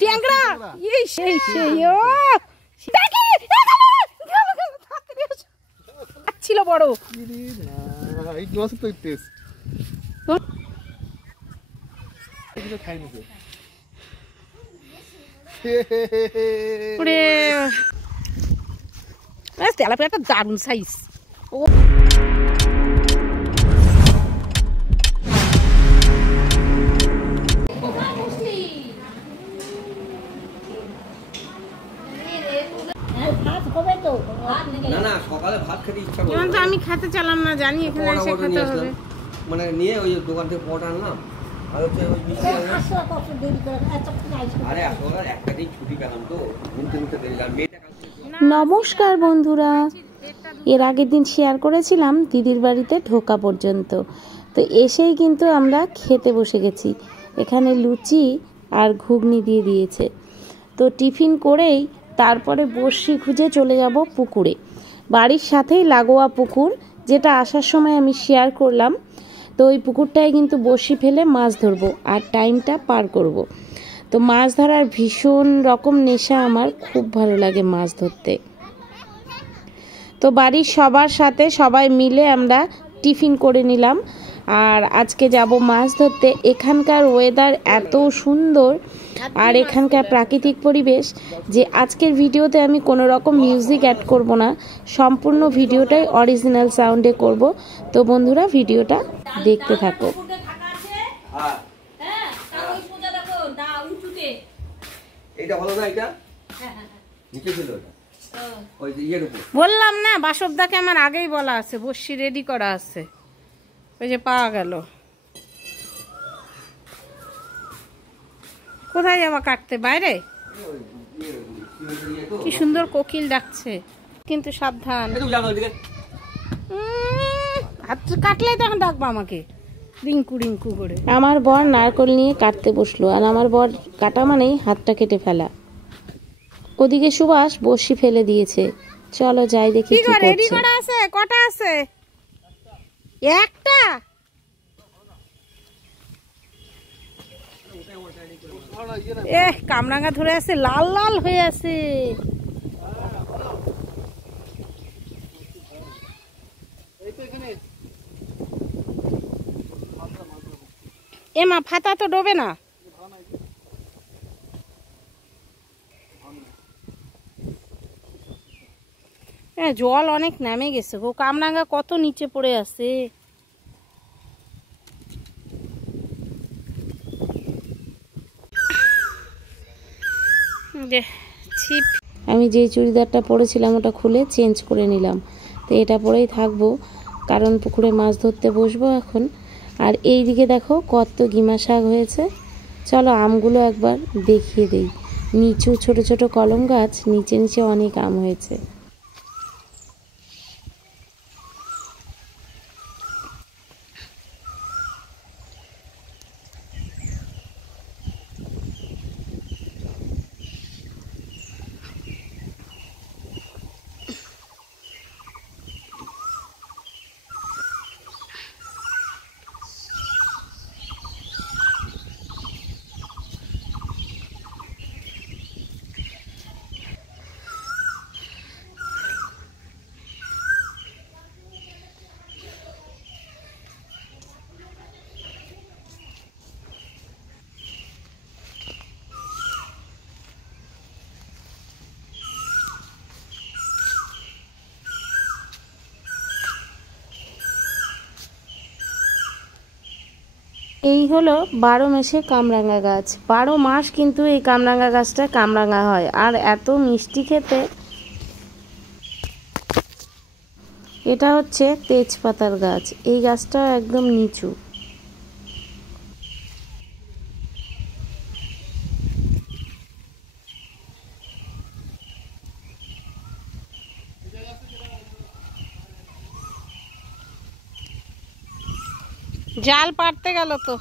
ট্যাংরা এই সেই সেই ও ছিল বড় এই মাছ তো টেস্ট কিছু খাইনি তো ওরে তেলাপিয়াটা দারুণ সাইজ ও না না সকালে ভাত খেতে ইচ্ছা করে যেমন তো আমি খেতে চালাম না জানি এখানে এসে খেতে হবে মানে নিয়ে ওই দোকান থেকে পট আনলাম আর হচ্ছে ওই মিষ্টি আরে আসলে একটা দিন ছুটি পেলাম তো ঘুরতে ঘুরতে দেখলাম মেয়েটা। নমস্কার বন্ধুরা, এর আগের দিন শেয়ার করেছিলাম দিদির বাড়িতে ঢোকা পর্যন্ত। তো এসেই কিন্তু আমরা খেতে বসে গেছি। এখানে লুচি আর ঘুগনি দিয়ে দিয়েছে। তো টিফিন করেই তারপরে বড়শি খুঁজে চলে যাব পুকুরে। বাড়ির সাথেই লাগোয়া পুকুর, যেটা আসার সময় আমি শেয়ার করলাম। তো ওই পুকুরটায় কিন্তু বড়শি ফেলে মাছ ধরবো আর টাইমটা পার করব। তো মাছ ধরার ভীষণ রকম নেশা আমার, খুব ভালো লাগে মাছ ধরতে। তো বাড়ির সবার সাথে সবাই মিলে আমরা টিফিন করে নিলাম আর আজকে যাব মাছ ধরতে। এখানকার ওয়েদার এত সুন্দর আর এখানকার প্রাকৃতিক পরিবেশ যে আজকের ভিডিওতে আমি কোনো রকম মিউজিক অ্যাড করব না, সম্পূর্ণ ভিডিওটাই অরিজিনাল সাউন্ডে করব। তো বন্ধুরা ভিডিওটা দেখতে থাকো। এটা ভালো না, এটা নিচে ছিল ওটা ওই ইয়ের উপর। বললাম না বাসবদাকে আমার আগেই বলা আছে, বড়শি রেডি করা আছে, ওই যে পাওয়া গেল। কোথায় যাবা কাটতে? বাইরে? কি সুন্দর কোকিল ডাকছে, কিন্তু সাবধান। হাত কাটলে তখন ডাকবো আমাকে রিঙ্কু রিঙ্কু করে। আমার বর নারকল নিয়ে কাটতে বসলো আর আমার বর কাটা মানেই হাতটা কেটে ফেলা। ওদিকে সুভাষ বড়শি ফেলে দিয়েছে। চলো যাই দেখি কি করছে। রেডি করা আছে? কটা আছে? একটা। কামরাঙা ধরে আছে, লাল লাল হয়ে আছে। এমা ফাতা তো ডোবে না। জল অনেক নামে গেছে গো, কামরাঙা কত নিচে পড়ে আছে। আমি যে চুড়িদারটা পরেছিলাম ওটা খুলে চেঞ্জ করে নিলাম। তো এটা পরেই থাকবো, কারণ পুকুরে মাছ ধরতে বসবো এখন। আর এই দিকে দেখো কত গিমা শাক হয়েছে। চলো আমগুলো একবার দেখিয়ে দেই। নিচু ছোট ছোট কলম গাছ, নিচে নিচে অনেক আম হয়েছে। এই হলো 12 মাসে কামরাঙা গাছ। 12 মাস কিন্তু এই কামরাঙা গাছটা কামরাঙা হয় আর এত মিষ্টি খেতে। এটা হচ্ছে তেজপাতার গাছ। এই গাছটা একদম নিচু। জাল পাড়তে গেল তো।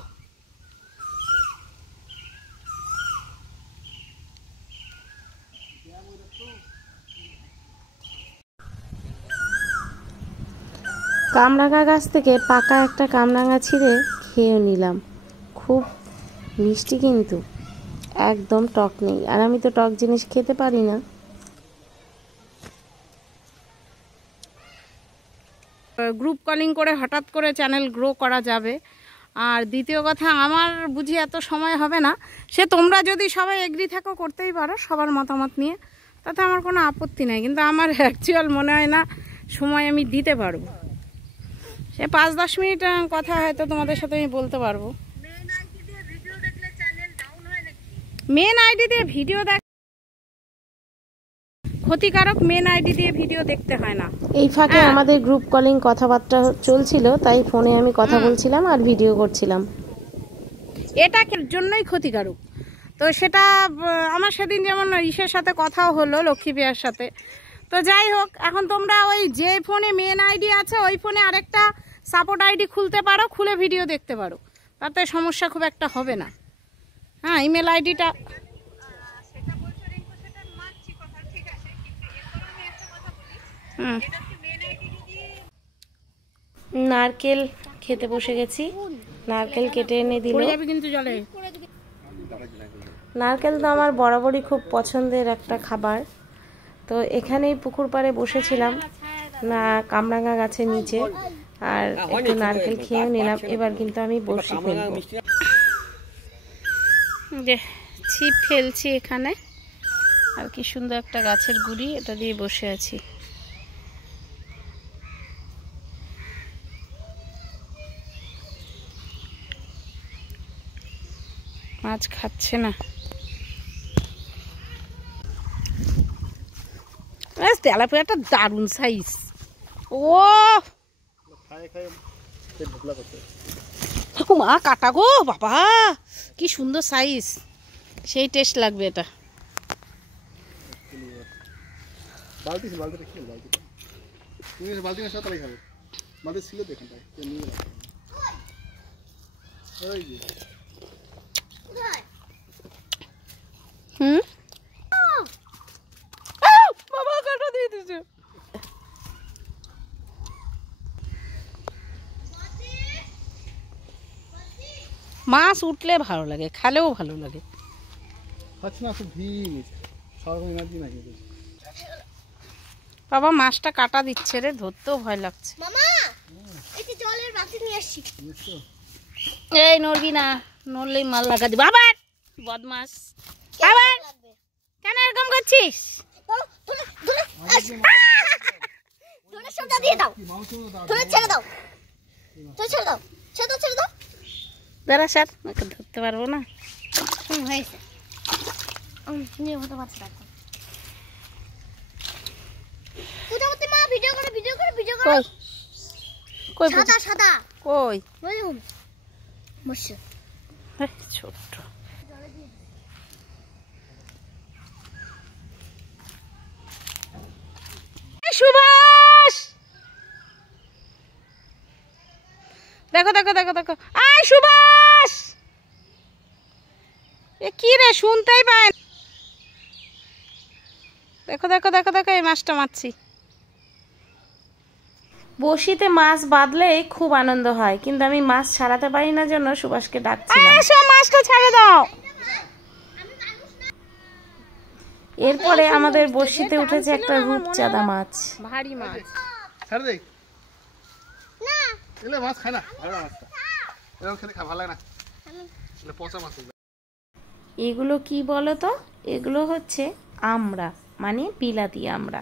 কামরাঙা গাছ থেকে পাকা একটা কামরাঙা ছিঁড়ে খেয়ে নিলাম। খুব মিষ্টি কিন্তু, একদম টক নেই, আর আমি তো টক জিনিস খেতে পারি না। গ্রুপ কলিং করে হঠাৎ করে চ্যানেল গ্রো করা যাবে। আর দ্বিতীয় কথা, আমার বুঝি এত সময় হবে না। সে তোমরা যদি সবাই এগ্রি থাকো করতেই পারো সবার মতামত নিয়ে, তাতে আমার কোনো আপত্তি নাই। কিন্তু আমার অ্যাকচুয়াল মনে হয় না সময় আমি দিতে পারবো। সে 5-10 মিনিট কথা হয়তো তোমাদের সাথে আমি বলতে পারবো। মেন আইডি দিয়ে ভিডিও দেখ ক্ষতিকারক, মেন আইডি দিয়ে ভিডিও দেখতে হয় না। এই ফাঁকে আমাদের গ্রুপ কলিং কথাবার্তা চলছিল, তাই ফোনে আমি কথা বলছিলাম আর ভিডিও করছিলাম। এটা জন্যই ক্ষতিকারক। তো সেটা আমার সেদিন যেমন ইসের সাথে কথাও হলো, লক্ষ্মী পেয়ার সাথে। তো যাই হোক, এখন তোমরা ওই যে ফোনে মেন আইডি আছে ওই ফোনে আরেকটা সাপোর্ট আইডি খুলতে পারো, খুলে ভিডিও দেখতে পারো, তাতে সমস্যা খুব একটা হবে না। হ্যাঁ, ইমেল আইডিটা নারকেল খেতে বসে গেছি, নারকেল কেটে এনে দিল। কিন্তু জলে নারকেল তো আমার বরাবরই খুব পছন্দের একটা খাবার। তো এখানেই পুকুর পাড়ে বসেছিলাম না, কামরাঙা গাছের নিচে, আর একটু নারকেল খেয়েও নিলাম। এবার কিন্তু আমি বসে ফেলবো। ছিপ ফেলছি এখানে, আর কি সুন্দর একটা গাছের গুড়ি, এটা দিয়ে বসে আছি। মাছ খাচ্ছে না, তেলাপিয়াটা দারুণ সাইজ। ও মা, কাটা গো বাবা, কি সুন্দর সাইজ, সেই টেস্ট লাগবে এটা। হুম, বাবা কাটা দিয়ে দিচ্ছে। মাছ উঠলে ভালো লাগে, খালেও ভালো লাগে। বাবা মাছটা কাটা দিচ্ছে রে, ধরতেও ভয় লাগছে। এই নড়বি না, নড়লেই মাল লাগা দিবা আবার, বদমাস। আবার কেন এরকম করছিস? দাঁড়া স্যার, ওকে ধরতে পারবো না। ছোট্ট সুভাষ, দেখো দেখো দেখো দেখো, আয় সুভাষ, এ কি রে, শুনতেই পায়। দেখো দেখো দেখো দেখো, এই মাছটা মারছি। বড়শিতে মাছ বাঁধলে খুব আনন্দ হয়, কিন্তু আমি মাছ ছাড়াতে পারি না জন্য সুভাষকে ডাকছিলাম। মাছটা ছেড়ে দাও। এরপরে আমাদের বড়শিতে উঠেছে একটা রূপচাঁদা মাছ, ভারী মাছ। ছাড় দে না, এলে মাছ খায় না, ভালো মাছটা এরকম খেতে ভালো লাগে না, এলে পচা মাছ। এগুলো কি বলো তো? এগুলো হচ্ছে আমড়া, মানে বিলাতি আমড়া।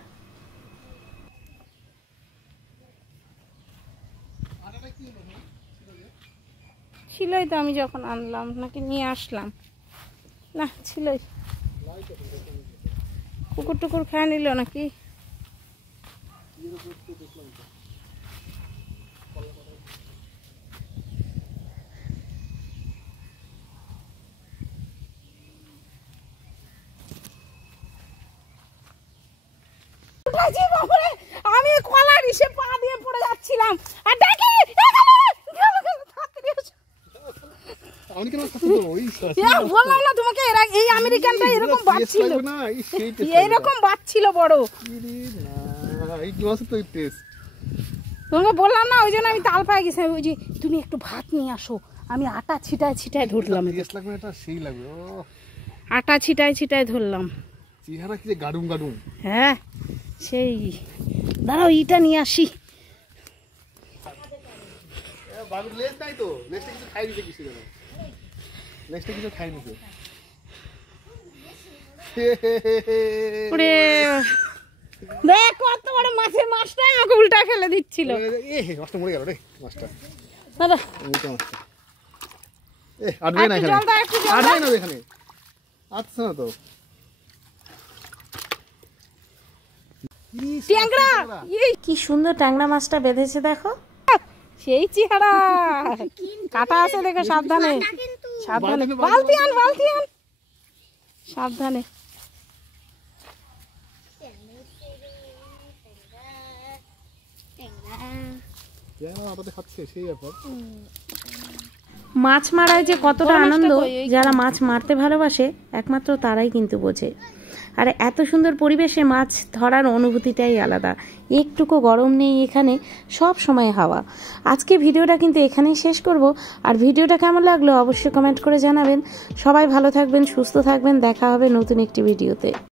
ছিলই তো, আমি যখন আনলাম নাকি নিয়ে আসলাম, না ছিলই। কুকুর টুকুর খেয়ে নিল নাকি? আমি কলার ইসে পা দিয়ে পড়ে যাচ্ছিলাম, আর ডাকি বললাম না তোমাকে, এই আমেরিকানটা এরকম বাচ্ছিল, এইরকম বাচ্ছিল বড়। তোমাকে বললাম না, ওই জন্য আমি তাল পায়ে গেছি। ওই যে তুমি একটু ভাত নিয়ে আসো, আমি আটা ছিটায় ছিটায় ধরলাম। আটা ছিটায় ছিটায় ধরলাম। চেহারা কি যে গাডুম গাডুম। হ্যাঁ সেই, দাঁড়াও ইটা নিয়ে আসি। বাবুর লেজ নাই তো, লেজটা কিছু খাই দিতে কিছু যেন, লেজটা কিছু খাই নিতে। ওরে দেখ কত বড় মাছের, মাছটা আমাকে উল্টা ফেলে দিচ্ছিল। এ মাছটা মরে গেল রে, মাছটা দাদা উল্টা মাছটা। এ আটবে না এখানে, আটবে না এখানে, আচ্ছা না তো ট্যাংরা। কি সুন্দর ট্যাংরা মাছটা বেঁধেছে দেখো। সেই চেহারা, কাটা আছে দেখো, সাবধানে সাবধানে। বালতি আন, বালতি আন, সাবধানে। খাচ্ছে সেই ব্যাপার। মাছ মারায় যে কতটা আনন্দ যারা মাছ মারতে ভালোবাসে একমাত্র তারাই কিন্তু বোঝে। আর এত সুন্দর পরিবেশে মাছ ধরার অনুভূতিটাই আলাদা। একটুকু গরম নেই এখানে, সব সময় হাওয়া। আজকে ভিডিওটা কিন্তু এখানেই শেষ করব। আর ভিডিওটা কেমন লাগলো অবশ্যই কমেন্ট করে জানাবেন। সবাই ভালো থাকবেন, সুস্থ থাকবেন, দেখা হবে নতুন একটি ভিডিওতে।